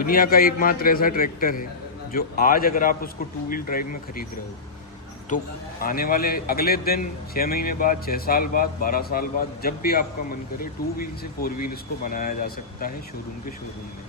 दुनिया का एकमात्र ऐसा ट्रैक्टर है जो आज अगर आप उसको 2 व्हील ड्राइव में खरीद रहे हो तो आने वाले अगले दिन 6 महीने बाद, 6 साल बाद, 12 साल बाद जब भी आपका मन करे 2 व्हील से 4 व्हील इसको बनाया जा सकता है शोरूम के शोरूम में।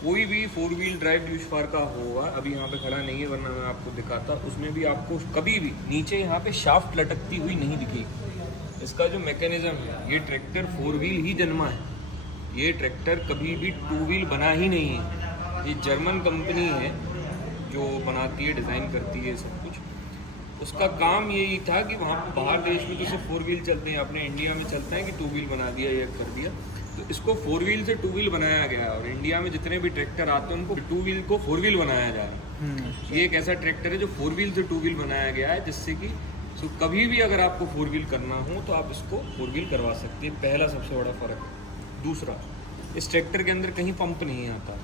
कोई भी 4 व्हील ड्राइव यूशफार का होगा, अभी यहाँ पे खड़ा नहीं है वरना मैं आपको दिखाता, उसमें भी आपको कभी भी नीचे यहाँ पे शाफ्ट लटकती हुई नहीं दिखेगी। इसका जो मैकेनिज्म है, ये ट्रैक्टर 4 व्हील ही जन्मा है, ये ट्रैक्टर कभी भी 2 व्हील बना ही नहीं है। ये जर्मन कंपनी है जो बनाती है, डिज़ाइन करती है सब कुछ। उसका काम यही था कि वहाँ बाहर देश में तो सिर्फ 4 व्हील चलते हैं, अपने इंडिया में चलता है कि 2 व्हील बना दिया या कर दिया, तो इसको 4 व्हील से 2 व्हील बनाया गया है। और इंडिया में जितने भी ट्रैक्टर आते हैं उनको 2 व्हील को 4 व्हील बनाया जा रहा है। ये एक ऐसा ट्रैक्टर है जो 4 व्हील से 2 व्हील बनाया गया है, जिससे कि कभी भी अगर आपको 4 व्हील करना हो तो आप इसको 4 व्हील करवा सकते हैं। पहला सबसे बड़ा फ़र्क है। दूसरा, इस ट्रैक्टर के अंदर कहीं पंप नहीं आता,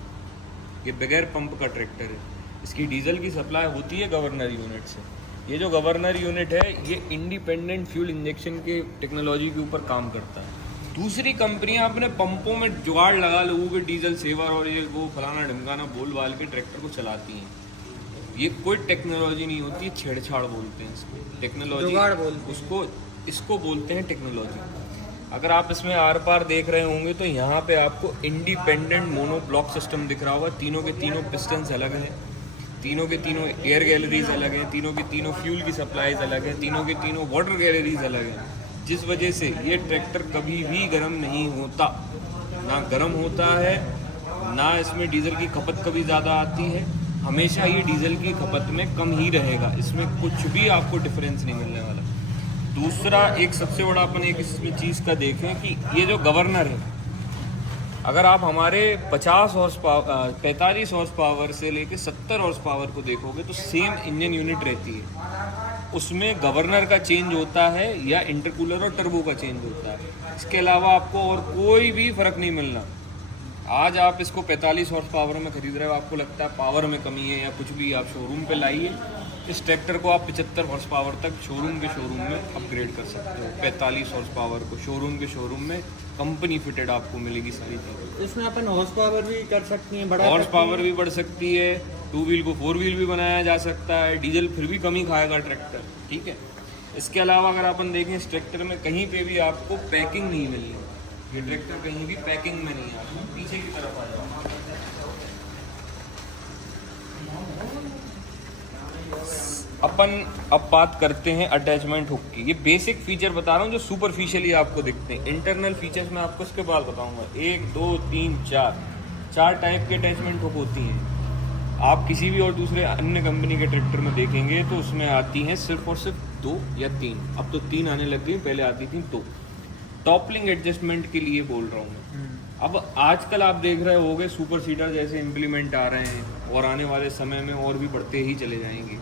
ये बगैर पंप का ट्रैक्टर है। इसकी डीजल की सप्लाई होती है गवर्नर यूनिट से। ये जो गवर्नर यूनिट है ये इंडिपेंडेंट फ्यूल इंजेक्शन के टेक्नोलॉजी के ऊपर काम करता है। दूसरी कंपनियां अपने पंपों में जुगाड़ लगा लोगों के डीजल सेवर और ये वो फलाना ढिमकाना बोल बाल के ट्रैक्टर को चलाती हैं। ये कोई टेक्नोलॉजी नहीं होती, छेड़छाड़ बोलते हैं इसको, टेक्नोलॉजी उसको इसको बोलते हैं टेक्नोलॉजी। अगर आप इसमें आर पार देख रहे होंगे तो यहाँ पे आपको इंडिपेंडेंट मोनो ब्लॉक सिस्टम दिख रहा होगा। तीनों के तीनों पिस्टन्स अलग हैं, तीनों के तीनों एयर गैलरीज अलग हैं, तीनों के तीनों फ्यूल की सप्लाईज अलग हैं, तीनों के तीनों वाटर गैलरीज अलग हैं, जिस वजह से ये ट्रैक्टर कभी भी गर्म नहीं होता, ना गर्म होता है, ना इसमें डीजल की खपत कभी ज़्यादा आती है। हमेशा ये डीजल की खपत में कम ही रहेगा, इसमें कुछ भी आपको डिफरेंस नहीं मिलने वाला। दूसरा, एक सबसे बड़ा अपन एक इसमें चीज़ का देखें कि ये जो गवर्नर है, अगर आप हमारे 50 हॉर्स पावर 45 हॉर्स पावर से लेके 70 हॉर्स पावर को देखोगे तो सेम इंजन यूनिट रहती है। उसमें गवर्नर का चेंज होता है या इंटरकूलर और टर्बो का चेंज होता है। इसके अलावा आपको और कोई भी फ़र्क नहीं मिलना। आज आप इसको 45 हॉर्स पावर में खरीद रहे हो, आपको लगता है पावर में कमी है या कुछ भी, आप शोरूम पे लाइए, इस ट्रैक्टर को आप 75 हॉर्स पावर तक शोरूम के शोरूम में अपग्रेड कर सकते हो। 45 हॉर्स पावर को शोरूम के शोरूम में कंपनी फिटेड आपको मिलेगी सारी चीज़ें। इसमें अपन हॉर्स पावर भी कर सकती हैं, बड़ा हॉर्स पावर भी बढ़ सकती है, 2 व्हील को 4 व्हील भी बनाया जा सकता है, डीजल फिर भी कम ही खाएगा ट्रैक्टर, ठीक है। इसके अलावा अगर अपन देखें इस ट्रैक्टर में कहीं पे भी आपको पैकिंग नहीं मिलनी, ये ट्रैक्टर कहीं भी पैकिंग में नहीं आता। पीछे की तरफ आ जाओ, अपन अब बात करते हैं अटैचमेंट हुक की। ये बेसिक फीचर बता रहा हूँ जो सुपरफिशियली आपको दिखते हैं। इंटरनल फीचर्स मैं आपको इसके बाद बताऊंगा। 1 2 3 4 टाइप के अटैचमेंट हुक होती हैं। आप किसी भी और दूसरे अन्य कंपनी के ट्रैक्टर में देखेंगे तो उसमें आती हैं सिर्फ और सिर्फ 2 या 3, अब तो 3 आने लग गई, पहले आती थी 2। टॉपलिंग एडजस्टमेंट के लिए बोल रहा हूँ मैं। अब आजकल आप देख रहे होंगे सुपर सीडर जैसे इम्प्लीमेंट आ रहे हैं और आने वाले समय में और भी बढ़ते ही चले जाएंगे।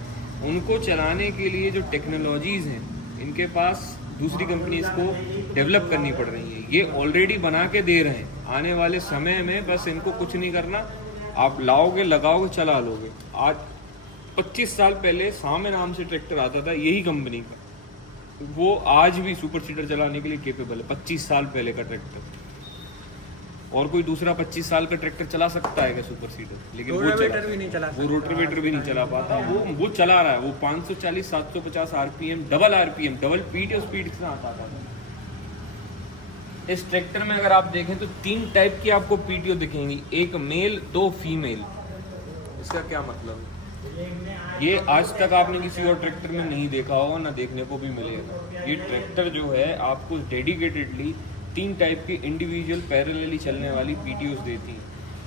उनको चलाने के लिए जो टेक्नोलॉजीज़ हैं, इनके पास दूसरी कंपनीज को डेवलप करनी पड़ रही है। ये ऑलरेडी बना के दे रहे हैं, आने वाले समय में बस इनको कुछ नहीं करना, आप लाओगे, लगाओगे, चला लोगे। आज 25 साल पहले सामे नाम से ट्रैक्टर आता था यही कंपनी का, वो आज भी सुपर सीडर चलाने के लिए केपेबल है। 25 साल पहले का ट्रैक्टर, और कोई दूसरा 25 साल का ट्रैक्टर चला सकता है क्या सुपर सीडर? लेकिन वो रोटावेटर भी नहीं चला पाता। वो चला रहा है, वो 540 750 RPM, double RPM, double PT speed के साथ आता था। इस ट्रैक्टर में अगर आप देखें तो 3 टाइप की आपको पीटीओ दिखेंगी, 1 मेल 2 फीमेल। इसका क्या मतलब है? ये आज तक आपने किसी और ट्रैक्टर में नहीं देखा होगा, ना देखने को भी मिलेगा। ये ट्रैक्टर जो है आपको डेडिकेटेडली 3 टाइप की इंडिविजुअल पैरेलली चलने वाली पीटीओस देती हैं,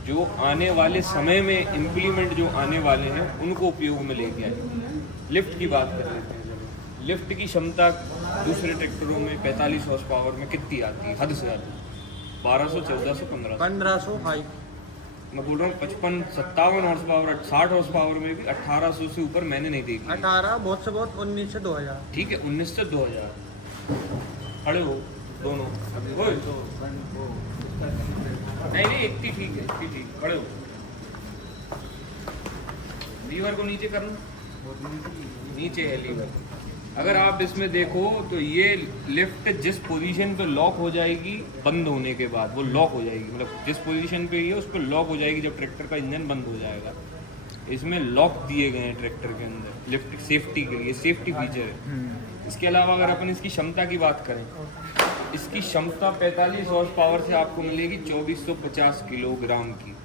जो आने वाले समय में इम्प्लीमेंट जो आने वाले हैं उनको उपयोग में लेके आएंगे। लिफ्ट की बात कर लेते हैं। लिफ्ट की क्षमता दूसरे ट्रैक्टरों में 45 हॉर्स पावर में कितनी आती है? हद से ज़्यादा 1200, 1400, 1500 हाई। मैं बोल रहा हूँ 55, 57 हॉर्स पावर, 60 हॉर्स पावर में भी 1800 से ऊपर मैंने नहीं देखी। 18 बहुत से बहुत, 19 से 2000। ठीक है, 19 से 2000। खड़े हो दोनों, नहीं इतनी ठीक है, इतनी ठीक। खड़े हो, लीवर को नीचे करना, नीचे है लीवर। अगर आप इसमें देखो तो ये लिफ्ट जिस पोजीशन पे लॉक हो जाएगी बंद होने के बाद वो लॉक हो जाएगी, मतलब जिस पोजीशन पे ये उस पर लॉक हो जाएगी जब ट्रैक्टर का इंजन बंद हो जाएगा। इसमें लॉक दिए गए हैं ट्रैक्टर के अंदर लिफ्ट सेफ्टी के लिए, सेफ्टी फीचर है। इसके अलावा अगर अपन इसकी क्षमता की बात करें, इसकी क्षमता 45 हॉर्स पावर से आपको मिलेगी 2450 किलोग्राम की,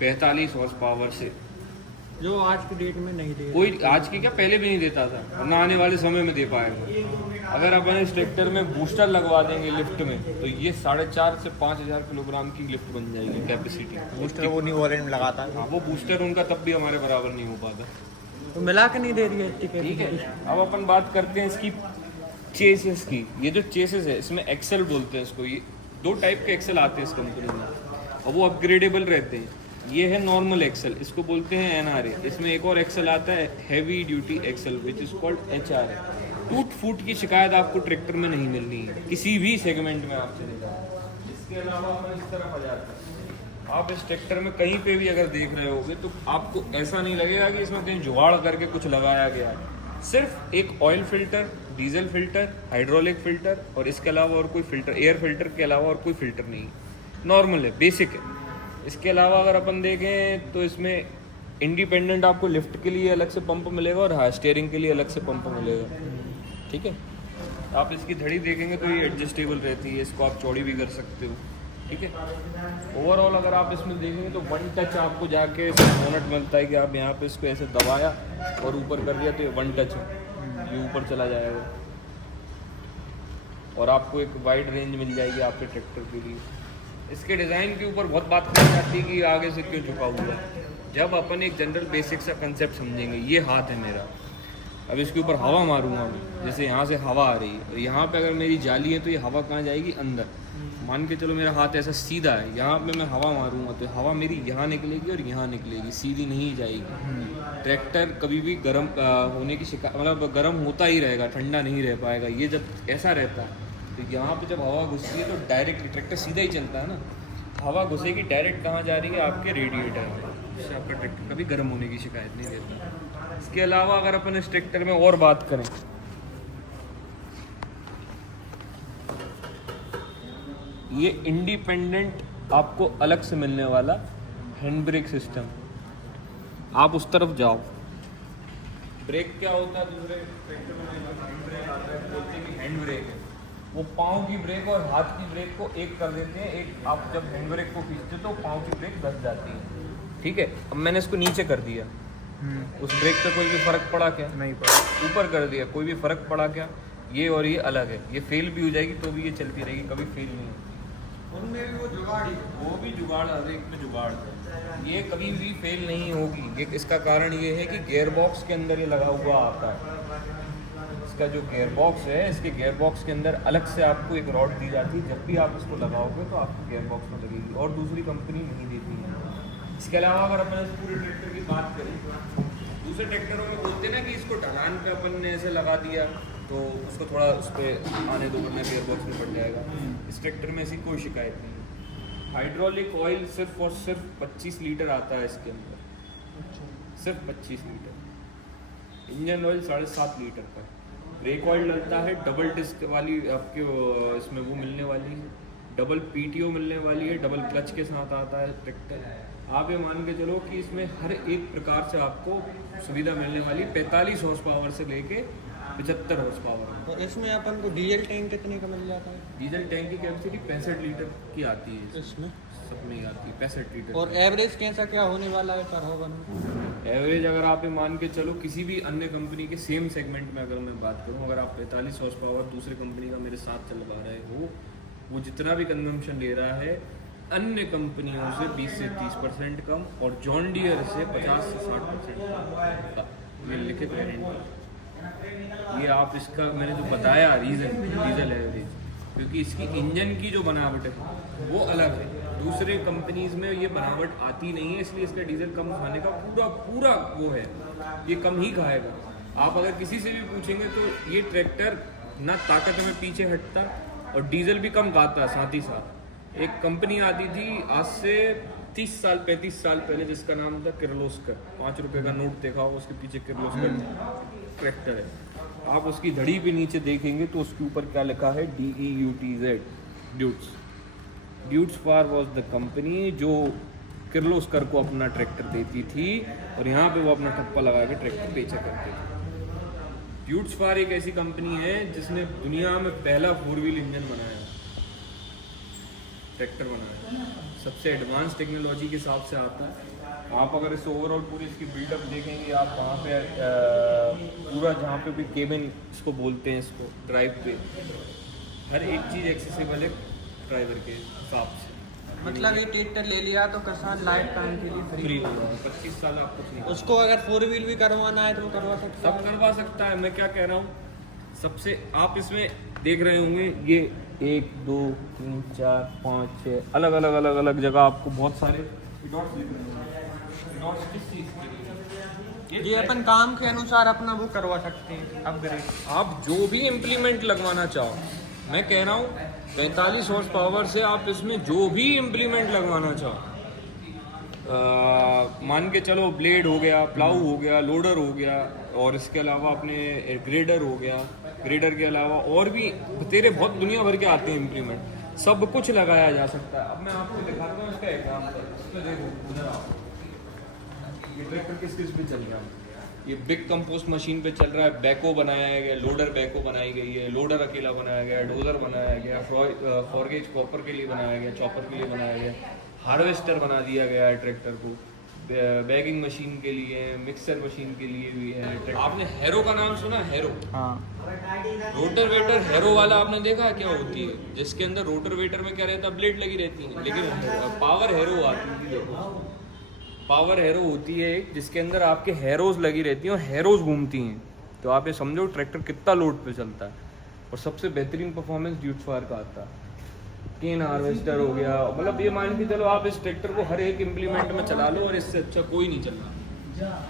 45 हॉर्स पावर से। जो आज की डेट में नहीं दे कोई आज की क्या पहले भी नहीं देता था और ना आने वाले समय में दे पाएगा। अगर अपन इस ट्रैक्टर में बूस्टर लगवा देंगे लिफ्ट में तो ये 4.5 से 5,000 किलोग्राम की लिफ्ट बन जाएगी कैपेसिटी। बूस्टर वो न्यू वॉरेंट में लगाता है। हाँ, वो बूस्टर उनका तब भी हमारे बराबर नहीं हो पाता। तो मिला के नहीं दे दिया ठीक है, अब अपन बात करते हैं इसकी चेसेस की। ये जो चेसेस है इसमें एक्सेल बोलते हैं इसको। ये 2 टाइप के एक्सेल आते हैं इस कंपनी में और वो अपग्रेडेबल रहते हैं। ये है नॉर्मल एक्सेल, इसको बोलते हैं एनआरए। इसमें एक और एक्सेल आता है heavy duty axle which is called HRA. टूट फूट की शिकायत आपको ट्रैक्टर में नहीं मिलनी है किसी भी सेगमेंट में आप चले जाओ। इसके अलावा अपन इस तरफ आ जाते हैं। आप इस ट्रैक्टर में कहीं पे भी अगर देख रहे होगे तो आपको ऐसा नहीं लगेगा कि इसमें कहीं जुगाड़ करके कुछ लगाया गया है। सिर्फ एक oil filter, diesel filter, hydraulic filter और इसके अलावा और कोई फिल्टर, एयर फिल्टर के अलावा और कोई फिल्टर नहीं है। नॉर्मल है, बेसिक है। इसके अलावा अगर अपन देखें तो इसमें इंडिपेंडेंट आपको लिफ्ट के लिए अलग से पंप मिलेगा और हाँ स्टीयरिंग के लिए अलग से पंप मिलेगा। ठीक है, आप इसकी धड़ी देखेंगे तो ये एडजस्टेबल रहती है, इसको आप चौड़ी भी कर सकते हो। ठीक है, ओवरऑल अगर आप इसमें देखेंगे तो 1 टच आपको जाके मोनट मिलता है कि आप यहाँ पे इसको ऐसे दबाया और ऊपर कर दिया तो ये 1 टच है, ये ऊपर चला जाएगा और आपको एक वाइड रेंज मिल जाएगी आपके ट्रैक्टर के लिए। इसके डिज़ाइन के ऊपर बहुत बात की जाती है कि आगे से क्यों झुका हुआ है। जब अपन एक जनरल बेसिक सा कंसेप्ट समझेंगे, ये हाथ है मेरा, अब इसके ऊपर हवा मारूंगा मैं, जैसे यहाँ से हवा आ रही है और यहाँ पे अगर मेरी जाली है तो ये हवा कहाँ जाएगी, अंदर। मान के चलो मेरा हाथ ऐसा सीधा है, यहाँ पे मैं हवा मारूंगा तो हवा मेरी यहाँ निकलेगी और यहाँ निकलेगी, सीधी नहीं जाएगी। ट्रैक्टर कभी भी गर्म होने की शिकायत, मतलब गर्म होता ही रहेगा, ठंडा नहीं रह पाएगा। ये जब ऐसा रहता है तो यहाँ पे जब हवा घुसती है तो डायरेक्ट ट्रैक्टर सीधा ही चलता है ना, हवा घुसेगी डायरेक्ट कहाँ जा रही है, आपके रेडिएटर में, जिससे आपका ट्रैक्टर कभी गर्म होने की शिकायत नहीं देता। इसके अलावा अगर अपन इस ट्रैक्टर में और बात करें, ये इंडिपेंडेंट आपको अलग से मिलने वाला हैंड ब्रेक सिस्टम। आप उस तरफ जाओ, ब्रेक क्या होता है दूसरे ट्रैक्टर में हैंड ब्रेक आता है, बोलते हैं कि हैंड ब्रेक है। वो पाँव की ब्रेक और हाथ की ब्रेक को एक कर देते हैं। एक आप जब हैंड ब्रेक को खींचते हो तो पाँव की ब्रेक दस जाती है। ठीक है, अब मैंने इसको नीचे कर दिया, उस ब्रेक पे कोई भी फर्क पड़ा क्या? नहीं पड़ा। ऊपर कर दिया, कोई भी फर्क पड़ा क्या? ये और ये अलग है, ये फेल भी हो जाएगी तो भी ये चलती रहेगी, कभी फेल नहीं होगी। उनमें भी वो जुगाड़ ही, वो भी जुगाड़, हर एक में जुगाड़ है, ये कभी भी फेल नहीं होगी। ये इसका कारण ये है कि गियर बॉक्स के अंदर ये लगा हुआ आता है। इसका जो गियर बॉक्स है, इसके गियर बॉक्स के अंदर अलग से आपको एक रॉड दी जाती है, जब भी आप इसको लगाओगे तो आपको गियर बॉक्स में लगेगी, और दूसरी कंपनी नहीं देती है। इसके अलावा अगर अपन इस पूरे ट्रैक्टर की बात करें, दूसरे ट्रैक्टरों में बोलते हैं ना कि इसको ढलान पे अपन ने ऐसे लगा दिया तो उसको थोड़ा उस पर आने दो वरना गियर बॉक्स में पड़ जाएगा। इस ट्रैक्टर में ऐसी कोई शिकायत नहीं है। हाइड्रोलिक ऑयल सिर्फ और सिर्फ 25 लीटर आता है इसके अंदर, सिर्फ 25 लीटर। इंजन ऑयल 7.5 लीटर का। ब्रेक ऑयल डलता है डबल डिस्क वाली, आपके इसमें वो मिलने वाली है, डबल पीटीओ मिलने वाली है, डबल क्लच के साथ आता है ट्रैक्टर। आप ये मान के चलो कि इसमें हर एक प्रकार से आपको सुविधा मिलने वाली, 45 हॉर्स पावर से लेके 75 हॉर्स पावर। और इसमें अपन को डीजल टैंक कितने का मिल जाता है? डीजल टैंक की कैपेसिटी 65 लीटर की आती है, इसमें सब में ही आती है 65 लीटर। और एवरेज कैसा क्या होने वाला है पर होगा? एवरेज अगर आप ये मान के चलो किसी भी अन्य कंपनी के सेम सेगमेंट में अगर मैं बात करूँ, अगर आप 45 हॉर्स पावर दूसरे कंपनी का मेरे साथ चलवा रहे हो, वो जितना भी कंजम्पशन ले रहा है अन्य कंपनियों से 20 से 30% कम और जॉन डियर से 50 से 60% कम। ये लिखित गारंटी। ये आप इसका मैंने जो बताया रीज़न डीजल एवरेज, क्योंकि इसकी इंजन की जो बनावट है वो अलग है, दूसरे कंपनीज में ये बनावट आती नहीं है, इसलिए इसका डीजल कम खाने का पूरा वो है, ये कम ही खाएगा। आप अगर किसी से भी पूछेंगे तो ये ट्रैक्टर ना ताकत में पीछे हटता और डीजल भी कम खाता है साथ ही साथ। एक कंपनी आती थी आज से 35 साल पहले जिसका नाम था किर्लोस्कर, 5 रुपए का नोट देखा होगा, उसके पीछे किर्लोस्कर ट्रैक्टर है। आप उसकी धड़ी पे नीचे देखेंगे तो उसके ऊपर क्या लिखा है, DEUTZ, Deutz. Deutz Fahr was the company जो किर्लोस्कर को अपना ट्रैक्टर देती थी और यहाँ पे वो अपना ठप्पा लगा के ट्रैक्टर बेचा करते थे। ड्यूट्स फार एक ऐसी कंपनी है जिसने दुनिया में पहला 4 व्हील इंजन बनाया, ट्रैक्टर बनाया, सबसे एडवांस टेक्नोलॉजी के हिसाब से आता है। आप अगर इस ओवरऑल पूरी इसकी बिल्डअप देखेंगे, आप वहाँ पे पूरा जहाँ पे भी केबिन इसको बोलते हैं, इसको ड्राइव पे हर एक चीज़ एक्सेसिबल है ड्राइवर के हिसाब से। मतलब ये ट्रैक्टर ले लिया तो किसान लाइफ टाइम के लिए फ्री 25 साल आप कुछ नहीं, उसको अगर 4 व्हील भी करवाना है तो करवा सकता सब करवा सकता है। मैं क्या कह रहा हूँ, सबसे आप इसमें देख रहे होंगे ये 1 2 3 4 5 6 अलग अलग अलग अलग जगह आपको बहुत सारे डॉट्स दिख रहे होंगे। डॉट्स किस चीज़ के लिए? ये अपन काम के अनुसार अपना वो करवा सकते हैं अपग्रेड। आप जो भी इम्प्लीमेंट लगवाना चाहो, मैं कह रहा हूँ 45 हॉर्स पावर से आप इसमें जो भी इम्प्लीमेंट लगवाना चाहो, मान के चलो ब्लेड हो गया, प्लाऊ हो गया, लोडर हो गया, और इसके अलावा अपने ग्रेडर हो गया, ग्रेडर के अलावा और भी तेरे बहुत दुनिया भर के आते हैं इम्प्लीमेंट, सब कुछ लगाया जा सकता है। अब मैं आपको दिखाता हूँ इसका एग्जाम्पल। इसमें देखो उधर आओ, ये ट्रैक्टर किस पे चल रहा है, ये बिग कंपोस्ट मशीन पे चल रहा है। बैको बनाया गया, लोडर बैको बनाई गई है, लोडर अकेला बनाया गया, डोजर बनाया गया, फॉरगेज कॉपर के लिए बनाया गया, चॉपर के लिए बनाया गया, हार्वेस्टर बना दिया गया है ट्रैक्टर को, बैगिंग मशीन के लिए, मिक्सर मशीन के लिए भी है। आपने हैरो का नाम सुना? हैरो, हाँ, रोटर हैरो वाला आपने देखा क्या होती है, जिसके अंदर रोटर में क्या रहता है, ब्लेड लगी रहती है, लेकिन पावर हैरो आती है। देखो पावर हैरो होती है एक, जिसके अंदर आपके हैरोज लगी रहती हैं और हैरोज घूमती हैं। तो आप ये समझो ट्रैक्टर कितना लोड पे चलता है। और सबसे बेहतरीन परफॉर्मेंस ड्यूट्स फायर का आता है। केन हार्वेस्टर हो गया, मतलब ये मान के चलो आप इस ट्रैक्टर को हर एक इम्प्लीमेंट में चला लो और इससे अच्छा कोई नहीं चल रहा।